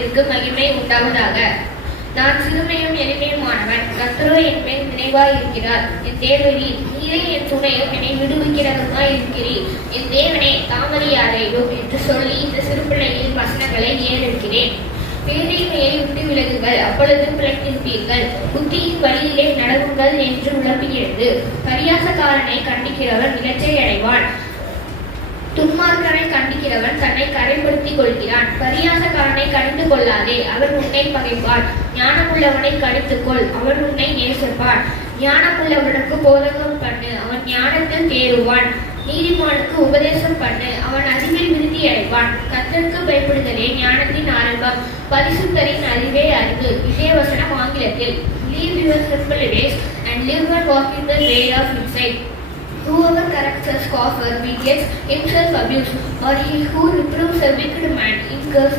நாமத்திற்கு மகிமை உண்டாவதாக. நான் சிறுமையும் எளிமையுமானவன், கர்த்தரோ என் மேல் நினைவாய் இருக்கிறார். என் தேவனே, நீரே என் துணையும் என்னை விடுவிக்கிறவருமாய் இருக்கிறீர். என் தேவனே, தாமரையாரையும் என்று சொல்லி இந்த சிறுபிள்ளையின் வசனங்களை ஏறெடுக்கிறேன். பேரின்மையை விட்டு விலகுங்கள், அப்பொழுது பிழைத்திருப்பீர்கள். புத்தியின் வழியிலே நடவுங்கள் என்று உழப்புகிறது. பரியாசக்காரனை கண்டிக்கிறவன் இலச்சை அடைவான். துன்மார்க்கனை கண்டிக்கிறவன் தன்னை கரைப்படுத்திக் கொள்கிறான். பரியாசக்காரனை கடிந்து கொள்ளாதே, அவன் உன்னை பகைப்பான். ஞானமுள்ளவனை கடித்துக்கொள், அவன் உன்னை நேசிப்பான். ஞானமுள்ளவனுக்கு போதகம் பண்ணு, அவன் ஞானத்தில் தேறுவான். நீதிமானுக்கு உபதேசம் பண்ணு, அவன் அறிவில் விருத்தி அடைவான். கர்த்தருக்கு பயப்படுதலே ஞானத்தின் ஆரம்பம், பரிசுத்தரின் அறிவே அறிவு. இதே வசனம் ஆங்கிலத்தில். Leave your simple ways and live and walk in the way of insight. Whoever corrects a scoffer begets himself abuse, or he who reproves a wicked man incurs